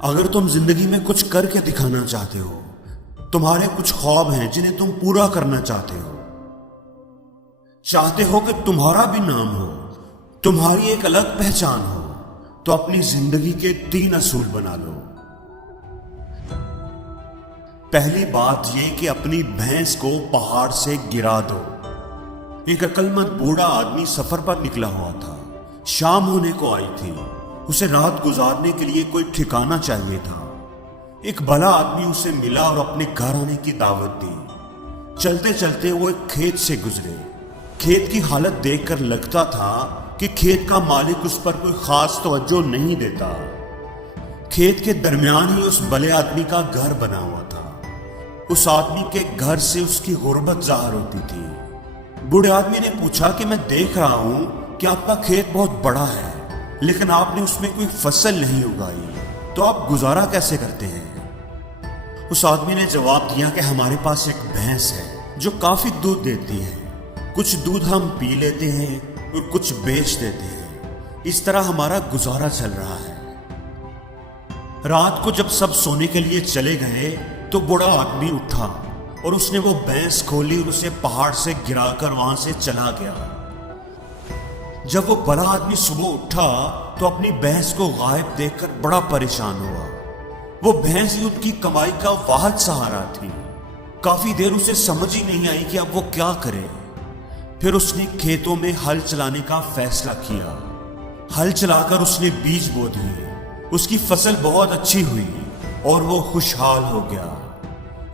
اگر تم زندگی میں کچھ کر کے دکھانا چاہتے ہو، تمہارے کچھ خواب ہیں جنہیں تم پورا کرنا چاہتے ہو کہ تمہارا بھی نام ہو، تمہاری ایک الگ پہچان ہو، تو اپنی زندگی کے 3 اصول بنا لو۔ پہلی بات یہ کہ اپنی بھینس کو پہاڑ سے گرا دو۔ ایک عقلمند بوڑھا آدمی سفر پر نکلا ہوا تھا، شام ہونے کو آئی تھی، اسے رات گزارنے کے لیے کوئی ٹھکانہ چاہیے تھا۔ ایک بھلا آدمی اسے ملا اور اپنے گھر آنے کی دعوت دی۔ چلتے چلتے وہ ایک کھیت سے گزرے۔ کھیت کی حالت دیکھ کر لگتا تھا کہ کھیت کا مالک اس پر کوئی خاص توجہ نہیں دیتا۔ کھیت کے درمیان ہی اس بھلے آدمی کا گھر بنا ہوا تھا۔ اس آدمی کے گھر سے اس کی غربت ظاہر ہوتی تھی۔ بوڑھے آدمی نے پوچھا کہ میں دیکھ رہا ہوں کہ آپ کا کھیت بہت بڑا ہے، لیکن آپ نے اس میں کوئی فصل نہیں اگائی، تو آپ گزارا کیسے کرتے ہیں؟ اس آدمی نے جواب دیا کہ ہمارے پاس ایک بھینس ہے جو کافی دودھ دیتی ہے، کچھ دودھ ہم پی لیتے ہیں اور کچھ بیچ دیتے ہیں، اس طرح ہمارا گزارا چل رہا ہے۔ رات کو جب سب سونے کے لیے چلے گئے تو بوڑھا آدمی اٹھا اور اس نے وہ بھینس کھولی اور اسے پہاڑ سے گرا کر وہاں سے چلا گیا۔ جب وہ بڑا آدمی صبح اٹھا تو اپنی بھینس کو غائب دیکھ کر بڑا پریشان ہوا۔ وہ بھینس ہی ان کی کمائی کا واحد سہارا تھی۔ کافی دیر اسے سمجھ ہی نہیں آئی کہ اب وہ کیا کرے۔ پھر اس نے کھیتوں میں ہل چلانے کا فیصلہ کیا۔ ہل چلا کر اس نے بیج بو دیے۔ اس کی فصل بہت اچھی ہوئی اور وہ خوشحال ہو گیا۔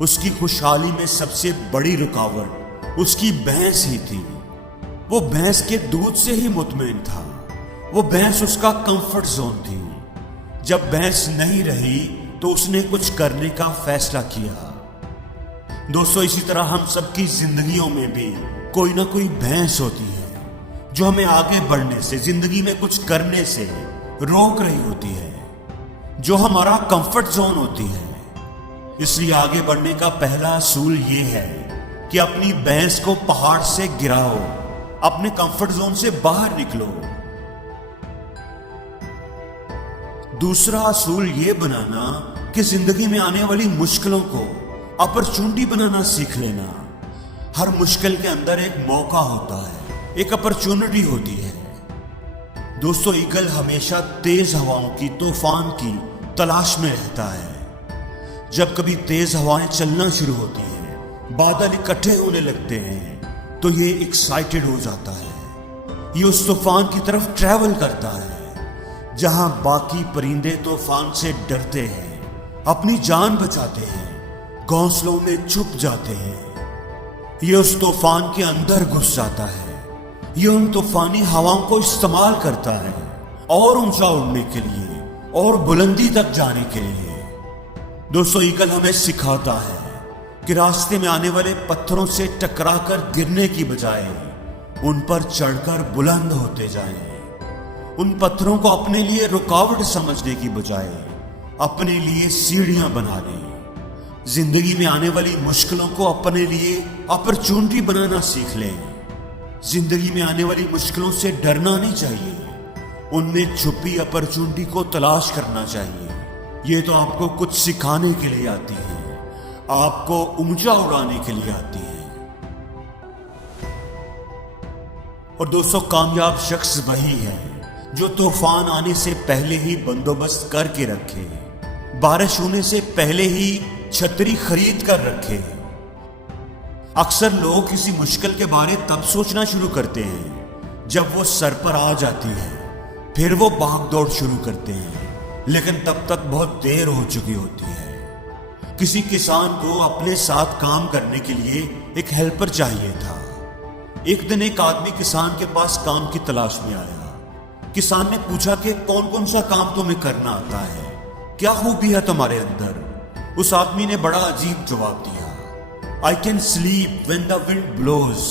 اس کی خوشحالی میں سب سے بڑی رکاوٹ اس کی بھینس ہی تھی۔ وہ بھینس کے دودھ سے ہی مطمئن تھا۔ وہ بھینس اس کا کمفرٹ زون تھی۔ جب بھینس نہیں رہی تو اس نے کچھ کرنے کا فیصلہ کیا۔ دوستو، اسی طرح ہم سب کی زندگیوں میں بھی کوئی نہ کوئی بھینس ہوتی ہے جو ہمیں آگے بڑھنے سے، زندگی میں کچھ کرنے سے روک رہی ہوتی ہے، جو ہمارا کمفرٹ زون ہوتی ہے۔ اس لیے آگے بڑھنے کا پہلا اصول یہ ہے کہ اپنی بھینس کو پہاڑ سے گراؤ، اپنے کمفرٹ زون سے باہر نکلو۔ دوسرا اصول یہ بنانا کہ زندگی میں آنے والی مشکلوں کو اپرچونٹی بنانا سیکھ لینا۔ ہر مشکل کے اندر ایک موقع ہوتا ہے، ایک اپرچونٹی ہوتی ہے۔ دوستو، ایگل ہمیشہ تیز ہواؤں کی، طوفان کی تلاش میں رہتا ہے۔ جب کبھی تیز ہوائیں چلنا شروع ہوتی ہیں، بادل اکٹھے ہونے لگتے ہیں، تو یہ ایکسائٹڈ ہو جاتا ہے۔ یہ اس طوفان کی طرف ٹریول کرتا ہے جہاں باقی پرندے طوفان سے ڈرتے ہیں، اپنی جان بچاتے ہیں، گھونسلوں میں چھپ جاتے ہیں۔ یہ اس طوفان کے اندر گھس جاتا ہے۔ یہ ان طوفانی ہواؤں کو استعمال کرتا ہے اور اونچا اڑنے کے لیے اور بلندی تک جانے کے لیے۔ دوستو، ایگل ہمیں سکھاتا ہے کہ راستے میں آنے والے پتھروں سے ٹکرا کر گرنے کی بجائے ان پر چڑھ کر بلند ہوتے جائیں۔ ان پتھروں کو اپنے لیے رکاوٹ سمجھنے کی بجائے اپنے لیے سیڑھیاں بنا لیں۔ زندگی میں آنے والی مشکلوں کو اپنے لیے اپرچونٹی بنانا سیکھ لیں۔ زندگی میں آنے والی مشکلوں سے ڈرنا نہیں چاہیے، ان میں چھپی اپرچونٹی کو تلاش کرنا چاہیے۔ یہ تو آپ کو کچھ سکھانے کے لیے آتی ہے، آپ کو اونچا اڑانے کے لیے آتی ہے۔ اور دوستو، کامیاب شخص وہی ہے جو طوفان آنے سے پہلے ہی بندوبست کر کے رکھے، بارش ہونے سے پہلے ہی چھتری خرید کر رکھے۔ اکثر لوگ کسی مشکل کے بارے تب سوچنا شروع کرتے ہیں جب وہ سر پر آ جاتی ہے، پھر وہ بھاگ دوڑ شروع کرتے ہیں، لیکن تب تک بہت دیر ہو چکی ہوتی ہے۔ کسی کسان کو اپنے ساتھ کام کرنے کے لیے ایک ہیلپر چاہیے تھا۔ ایک دن ایک آدمی کسان کے پاس کام کی تلاش میں آیا۔ کسان نے پوچھا کہ کون کون سا کام تمہیں کرنا آتا ہے، کیا خوبی ہے تمہارے اندر؟ اس آدمی نے بڑا عجیب جواب دیا، I can sleep when the wind blows۔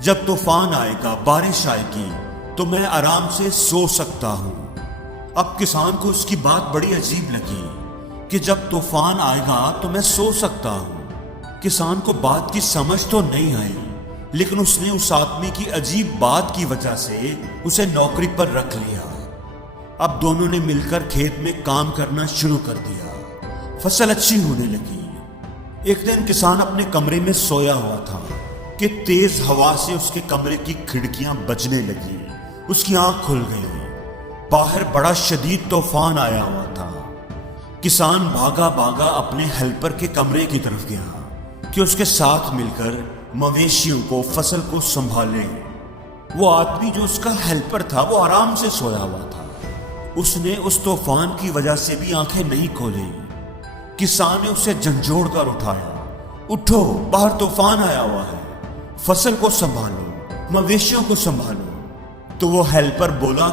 جب طوفان آئے گا، بارش آئے گی، تو میں آرام سے سو سکتا ہوں۔ اب کسان کو اس کی بات بڑی عجیب لگی کہ جب طوفان آئے گا تو میں سو سکتا ہوں۔ کسان کو بات کی سمجھ تو نہیں آئی، لیکن اس نے اس آدمی کی عجیب بات کی وجہ سے اسے نوکری پر رکھ لیا۔ اب دونوں نے مل کر کھیت میں کام کرنا شروع کر دیا۔ فصل اچھی ہونے لگی۔ ایک دن کسان اپنے کمرے میں سویا ہوا تھا کہ تیز ہوا سے اس کے کمرے کی کھڑکیاں بجنے لگی۔ اس کی آنکھ کھل گئی۔ باہر بڑا شدید طوفان آیا ہوا تھا۔ کسان بھاگا بھاگا اپنے ہیلپر کے کمرے کی طرف گیا کہ اس کے ساتھ مل کر مویشیوں کو، فصل کو سنبھالے۔ وہ آدمی جو اس کا ہیلپر تھا وہ آرام سے سویا ہوا تھا۔ اس نے اس طوفان کی وجہ سے بھی آنکھیں نہیں کھولی۔ کسان نے اسے جھنجھوڑ کر اٹھایا۔ اٹھو، باہر طوفان آیا ہوا ہے، فصل کو سنبھالو، مویشیوں کو سنبھالو۔ تو وہ ہیلپر بولا